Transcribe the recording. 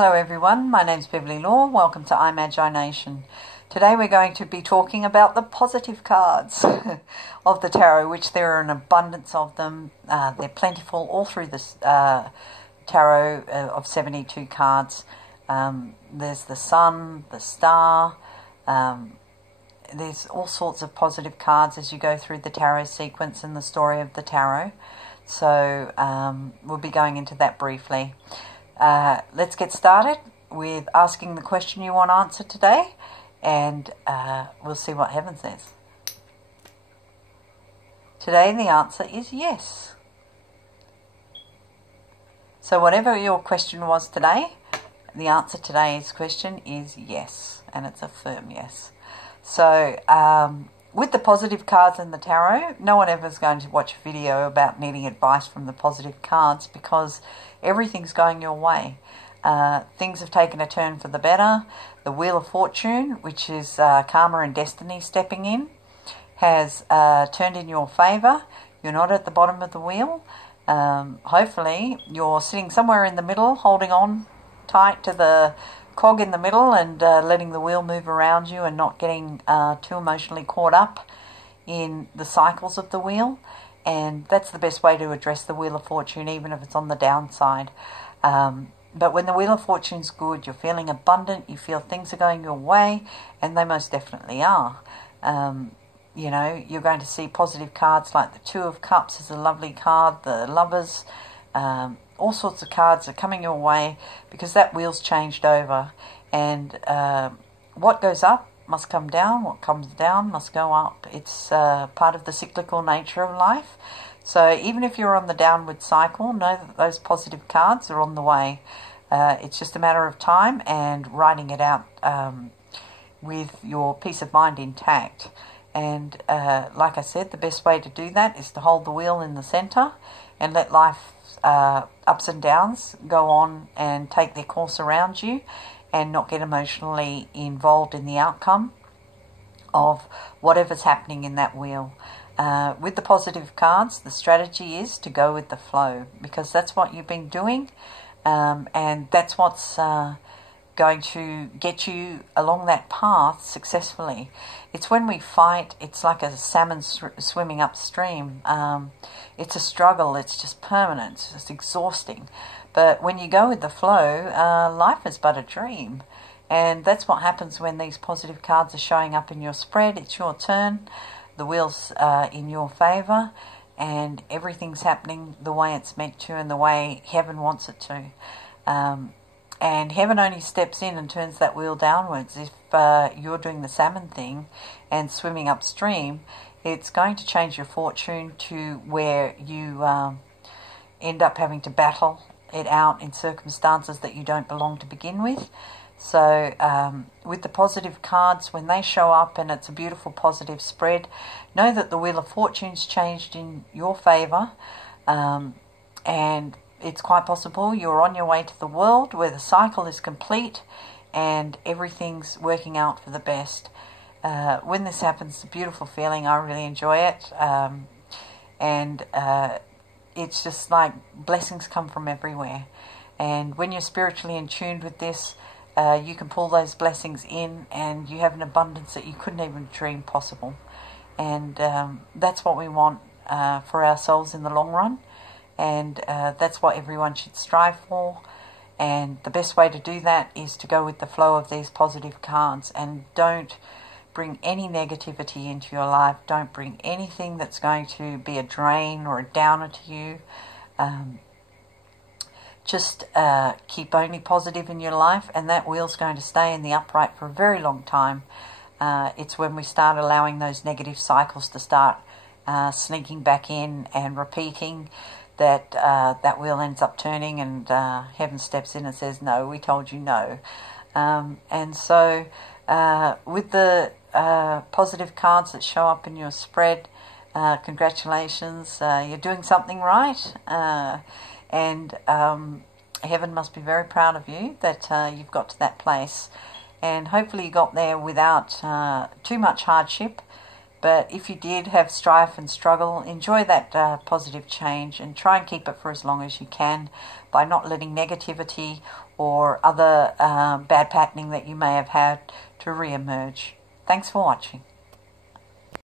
Hello everyone, my name's Beverly Law. Welcome to iMagination. Today we're going to be talking about the positive cards of the tarot, which there are an abundance of them. They're plentiful all through this tarot of 72 cards. There's the sun, the star. There's all sorts of positive cards as you go through the tarot sequence and the story of the tarot. So we'll be going into that briefly. Let's get started with asking the question you want answered today, and we'll see what heaven says. Today the answer is yes. So whatever your question was today, the answer to today's question is yes, and it's a firm yes. So with the positive cards in the tarot, no one ever is going to watch a video about needing advice from the positive cards because everything's going your way. Things have taken a turn for the better. The Wheel of Fortune, which is karma and destiny stepping in, has turned in your favour. You're not at the bottom of the wheel. Hopefully you're sitting somewhere in the middle, holding on tight to the cog in the middle and letting the wheel move around you and not getting too emotionally caught up in the cycles of the wheel. And that's the best way to address the Wheel of Fortune, even if it's on the downside. But when the Wheel of Fortune's good, you're feeling abundant, you feel things are going your way, and they most definitely are. You know, you're going to see positive cards like the Two of Cups is a lovely card, the Lovers, all sorts of cards are coming your way because that wheel's changed over. And what goes up must come down, what comes down must go up. It's part of the cyclical nature of life. So even if you're on the downward cycle, know that those positive cards are on the way. It's just a matter of time and writing it out with your peace of mind intact. And like I said, the best way to do that is to hold the wheel in the center and let life's ups and downs go on and take their course around you, and not get emotionally involved in the outcome of whatever's happening in that wheel. With the positive cards, the strategy is to go with the flow, because that's what you've been doing, and that's what's going to get you along that path successfully. It's when we fight, it's like a salmon swimming upstream. It's a struggle, it's just permanent, it's exhausting. But when you go with the flow, life is but a dream. And that's what happens when these positive cards are showing up in your spread. It's your turn, the wheel's in your favour, and everything's happening the way it's meant to and the way heaven wants it to. And heaven only steps in and turns that wheel downwards. If you're doing the salmon thing and swimming upstream, it's going to change your fortune to where you end up having to battle it out in circumstances that you don't belong to begin with. So with the positive cards, when they show up and it's a beautiful positive spread, know that the Wheel of Fortune's changed in your favour, and it's quite possible you're on your way to the world where the cycle is complete and everything's working out for the best. When this happens, it's a beautiful feeling. I really enjoy it. And it's just like blessings come from everywhere. And when you're spiritually in tune with this, you can pull those blessings in and you have an abundance that you couldn't even dream possible. And that's what we want for ourselves in the long run. And that's what everyone should strive for. And the best way to do that is to go with the flow of these positive cards, and don't bring any negativity into your life. Don't bring anything that's going to be a drain or a downer to you. Just keep only positive in your life, and that wheel's going to stay in the upright for a very long time. It's when we start allowing those negative cycles to start sneaking back in and repeating that that wheel ends up turning, and heaven steps in and says, no, we told you no. And so with the positive cards that show up in your spread, congratulations, you're doing something right, and heaven must be very proud of you that you've got to that place, and hopefully you got there without too much hardship. But if you did have strife and struggle, enjoy that positive change and try and keep it for as long as you can by not letting negativity or other bad patterning that you may have had to re-emerge. Thanks for watching.